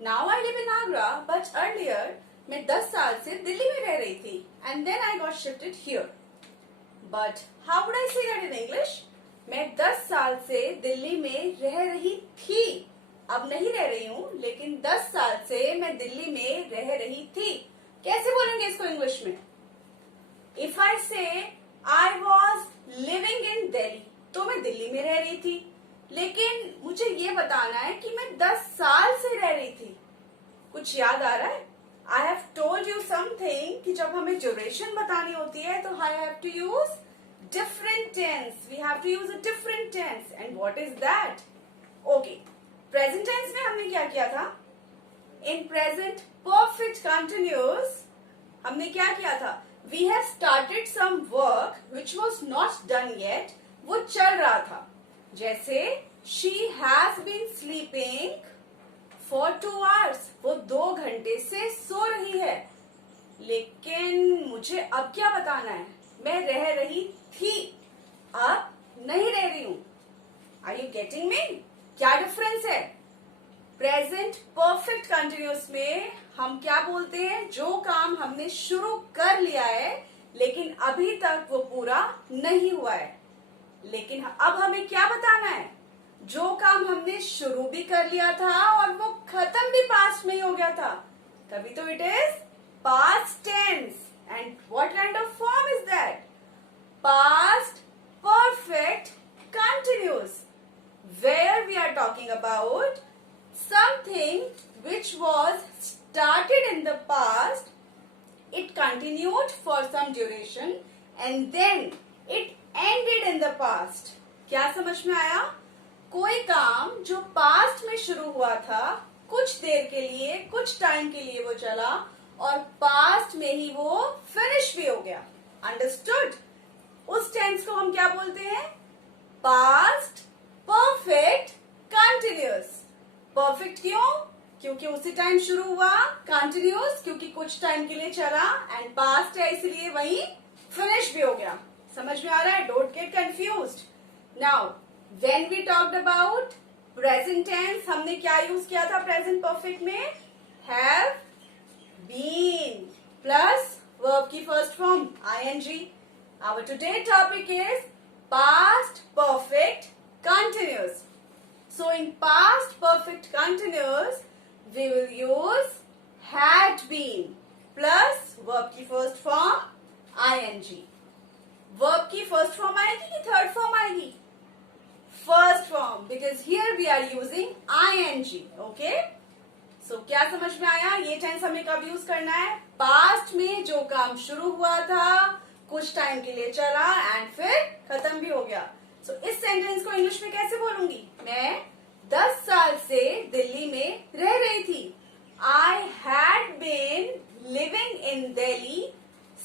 Now I live in Agra but earlier मैं 10 साल से दिल्ली में रह रही थी and then I got shifted here. But how would I say that in English? मैं 10 साल से दिल्ली में रह रही थी. अब नहीं रह रही हूँ, लेकिन 10 साल से मैं दिल्ली में रह रही थी. कैसे बोलेंगे इसको इंग्लिश में? इफ आई से I was living in Delhi, तो मैं दिल्ली में रह रही थी, लेकिन मुझे ये बताना है कि मैं 10 साल से रह रही थी. कुछ याद आ रहा है? I have told you something कि जब हमें ड्यूरेशन बतानी होती है तो I have to use different tense. We have to use a different tense. And what is that? Okay. Present tense में हमने क्या किया था? In present perfect continuous हमने क्या किया था? We have started some work which was not done yet. वो चल रहा था. जैसे she has been sleeping for 2 hours. वो 2 घंटे से सो रही है. लेकिन मुझे अब क्या बताना है? मैं रह रही थी, अब नहीं रह रही हूं. Are you getting me? क्या डिफरेंस है? प्रेजेंट परफेक्ट कंटिन्यूअस में हम क्या बोलते हैं? जो काम हमने शुरू कर लिया है लेकिन अभी तक वो पूरा नहीं हुआ है. लेकिन अब हमें क्या बताना है? जो काम हमने शुरू भी कर लिया था और वो खत्म भी पास्ट में ही हो गया था, तभी तो it is past tense. And what kind of form is that? Past perfect continuous, where we are talking about something which was started in the past, it continued for some duration and then it ended in the past. क्या समझ में आया? कोई काम जो past में शुरू हुआ था, कुछ देर के लिए, कुछ टाइम के लिए वो चला और पास्ट में ही वो फिनिश भी हो गया. अंडरस्टूड? उस टेंस को हम क्या बोलते हैं? Past perfect continuous. परफेक्ट क्यों? क्योंकि उसी टाइम शुरू हुआ. कंटिन्यूअस क्योंकि कुछ टाइम के लिए चला. एंड पास्ट है इसलिए वही फिनिश भी हो गया. समझ में आ रहा है? Don't get confused. Now when we talked about present tense, हमने क्या यूज किया था प्रेजेंट परफेक्ट में? हैव been plus verb की first form ing. Our today topic is past perfect continuous. So in past perfect continuous we will use had been plus verb की first form ing. Verb की first form आएगी कि third form आएगी? First form, because here we are using ing. Okay? क्या समझ में आया? ये टेंस हमें कब यूज करना है? पास्ट में जो काम शुरू हुआ था, कुछ टाइम के लिए चला एंड फिर खत्म भी हो गया. इस सेंटेंस को इंग्लिश में कैसे बोलूंगी? मैं 10 साल से दिल्ली में रह रही थी. I had been living in Delhi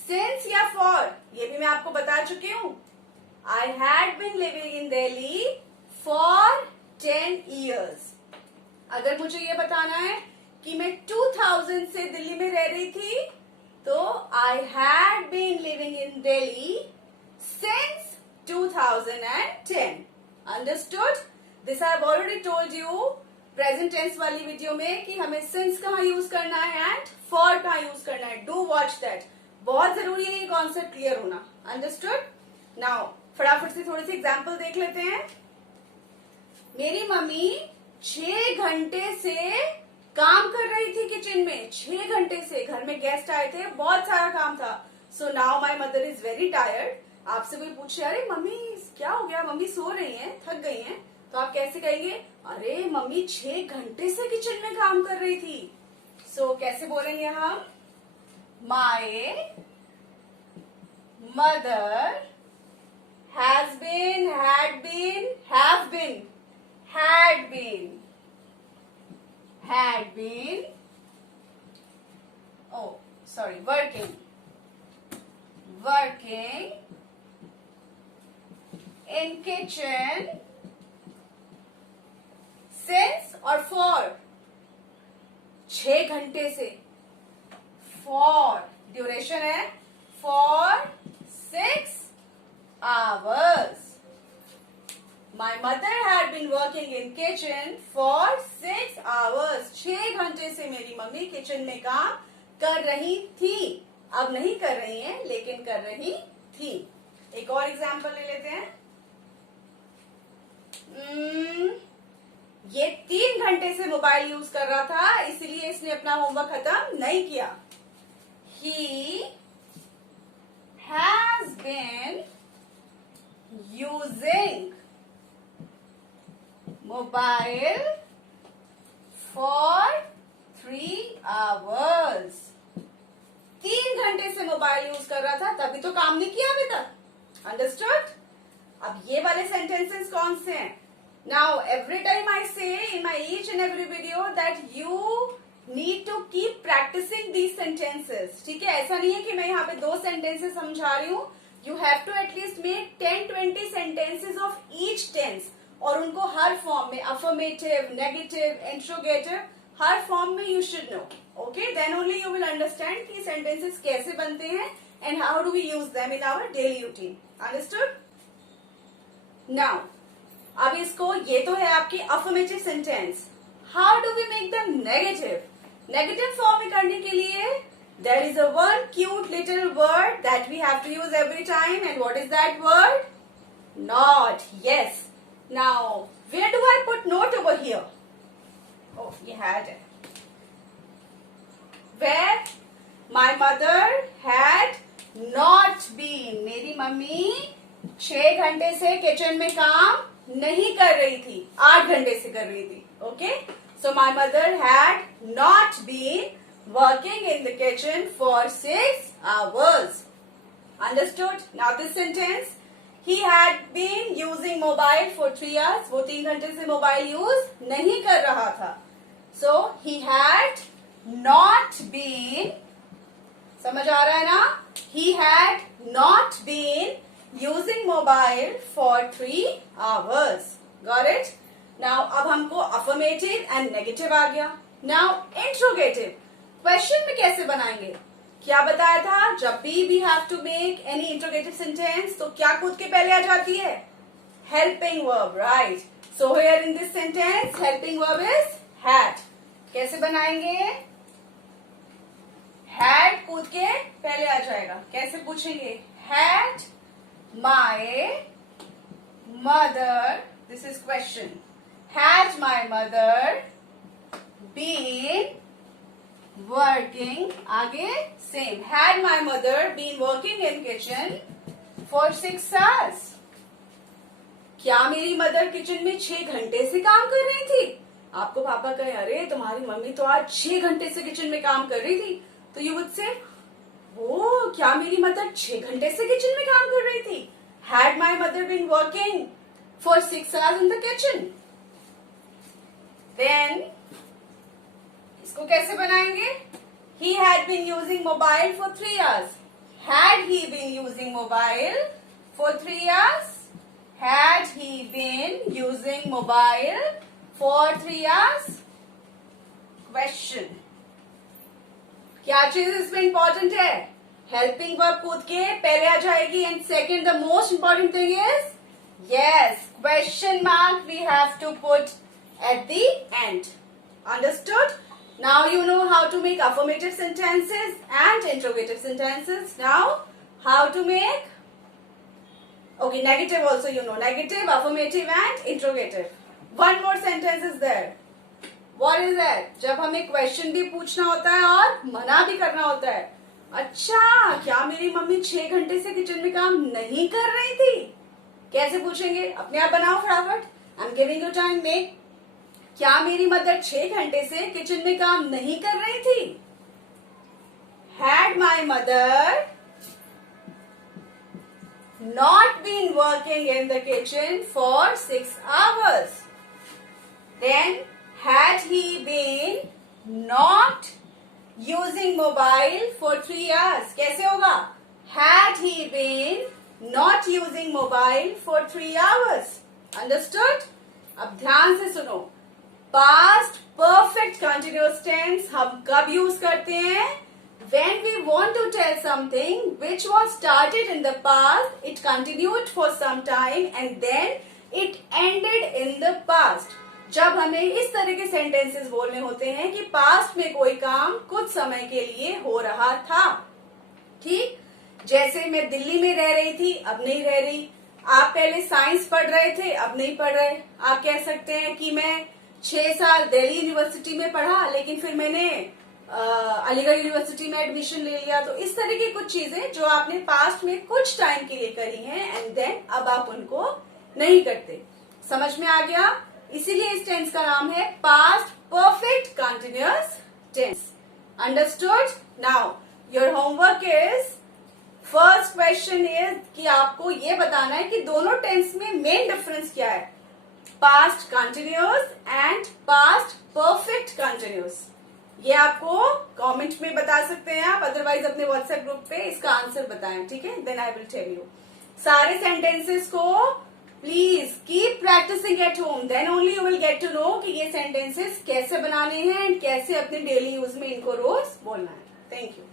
since या फॉर, ये भी मैं आपको बता चुकी हूँ. I had been living in Delhi for 10 years. अगर मुझे ये बताना है कि मैं 2000 से दिल्ली में रह रही थी, तो I had been living in Delhi since 2010. Understood? This I have already told you present tense वाली वीडियो में कि हमें सिंस कहाँ यूज करना है एंड फॉर कहाँ यूज करना है. Do watch that. बहुत जरूरी है ये कॉन्सेप्ट क्लियर होना. अंडरस्टूड? नाउ फटाफट से थोड़ी सी एग्जाम्पल देख लेते हैं. मेरी मम्मी 6 घंटे से काम कर रही थी किचन में. 6 घंटे से. घर में गेस्ट आए थे, बहुत सारा काम था. So now my mother is very tired. आपसे कोई पूछे अरे मम्मी क्या हो गया, मम्मी सो रही हैं, थक गई हैं, तो आप कैसे कहेंगे? अरे मम्मी 6 घंटे से किचन में काम कर रही थी. कैसे बोलेंगे हम? My mother has been, had been, have been, had been, working in kitchen since और for 6 घंटे से. for ड्यूरेशन है for 6 hours. My mother had been working in kitchen for 6 hours. 6 घंटे से मेरी मम्मी किचन में काम कर रही थी. अब नहीं कर रही हैं, लेकिन कर रही थी. एक और एग्जाम्पल ले लेते हैं. ये 3 घंटे से मोबाइल यूज कर रहा था, इसलिए इसने अपना होमवर्क खत्म नहीं किया. He has been using mobile for 3 hours. 3 घंटे से मोबाइल यूज कर रहा था, तभी तो काम नहीं किया अभी तक. अंडरस्टूड? अब ये वाले सेंटेंसेस कौन से हैं? Now every time I say in my each and every video that you need to keep practicing these sentences. ठीक है, ऐसा नहीं है कि मैं यहाँ पे 2 सेंटेंसेस समझा रही हूँ. You have to at least make 10-20 sentences of each tense, और उनको हर फॉर्म में, अफर्मेटिव, नेगेटिव, इंट्रोगेटिव, हर फॉर्म में you should know. Okay, then only you will understand कि सेंटेंसेस कैसे बनते हैं and how do we use them in our daily routine. Understood? Now अब इसको, ये तो है आपकी affirmative sentence. How do we make them negative? Negative form में करने के लिए there is a one cute little word that we have to use every time, and what is that word? Not. Yes. Now, where do I put not over here? Oh, you had it. Where my mother had not been. मेरी mummy 6 घंटे से kitchen में काम नहीं कर रही थी, 8 घंटे से कर रही थी. Okay? So my mother had not been working in the kitchen for 6 hours. Understood? Now this sentence, he had been using mobile for 3 hours. वो 3 घंटे से मोबाइल यूज नहीं कर रहा था. So he had not been, समझ आ रहा है ना? He had not been using mobile for 3 hours. Got it? Now अब हमको affirmative and negative आ गया. Now interrogative. क्वेश्चन में कैसे बनाएंगे? क्या बताया था? जब भी we have to make any interrogative sentence, तो क्या खुद के पहले आ जाती है? Helping verb, right? So here in this sentence helping verb is had. कैसे बनाएंगे? हैड खुद के पहले आ जाएगा. कैसे पूछेंगे? Had my mother, this is question, had my mother been working, आगे same, had my mother been working in kitchen for 6 hours? क्या मेरी मदर किचन में 6 घंटे से काम कर रही थी? आपको पापा कहे, अरे तुम्हारी मम्मी तो आज 6 घंटे से किचन में काम कर रही थी, तो यू वुड से, ओ क्या मेरी मदर 6 घंटे से किचन में काम कर रही थी? Had my mother been working for 6 hours in the kitchen? Then इसको कैसे बनाएंगे? He had been using mobile for 3 hours. Had he been using mobile for 3 hours? Had he been using mobile for 3 hours? Question. क्या चीज इसमें important है? Helping verb खुद के पहले आ जाएगी. And second, the most important thing is, yes, question mark we have to put at the end. Understood? Now you know how to make affirmative sentences and interrogative sentences. Now, how to make? Okay, negative also you know. Negative, affirmative and interrogative. One more sentence is there. What is that? जब हमें question भी पूछना होता है और मना भी करना होता है. अच्छा, क्या मेरी मम्मी 6 घंटे से किचन में काम नहीं कर रही थी? कैसे पूछेंगे? अपने आप बनाओ फटाफट. I'm giving you time, make. क्या मेरी मदर 6 घंटे से किचन में काम नहीं कर रही थी? Had my mother not been working in the kitchen for 6 hours? Then had he been not using mobile for 3 hours? कैसे होगा? Had he been not using mobile for 3 hours? Understood? अब ध्यान से सुनो. पास्ट परफेक्ट कंटिन्यूअस टेंस हम कब use करते हैं? When we want to tell something which was started in the past, it continued for some time and then it ended in the past. जब हमें इस तरह के सेंटेंसेस बोलने होते हैं कि पास्ट में कोई काम कुछ समय के लिए हो रहा था। ठीक, जैसे मैं दिल्ली में रह रही थी, अब नहीं रह रही। आप पहले साइंस पढ़ रहे थे, अब नहीं पढ़ रहे। आप कह सकते हैं कि मैं 6 साल दिल्ली यूनिवर्सिटी में पढ़ा, लेकिन फिर मैंने अलीगढ़ यूनिवर्सिटी में एडमिशन ले लिया। तो इस तरह की कुछ चीजें जो आपने पास्ट में कुछ टाइम के लिए करी हैं एंड देन अब आप उनको नहीं करते। समझ में आ गया? इसीलिए इस टेंस का नाम है past perfect continuous tense. Understood? Now your homework is, first question is कि आपको ये बताना है कि दोनों टेंस में मेन डिफरेंस क्या है, past continuous and past perfect continuous. ये आपको कमेंट में बता सकते हैं आप, अदरवाइज अपने व्हाट्सएप ग्रुप पे इसका आंसर बताएं। ठीक है, then I will tell you. सारे सेंटेंसेस को please keep practising at home, then only you will get to know कि ये सेंटेंसेस कैसे बनाने हैं एंड कैसे अपने डेली यूज में इनको रोज बोलना है। Thank you.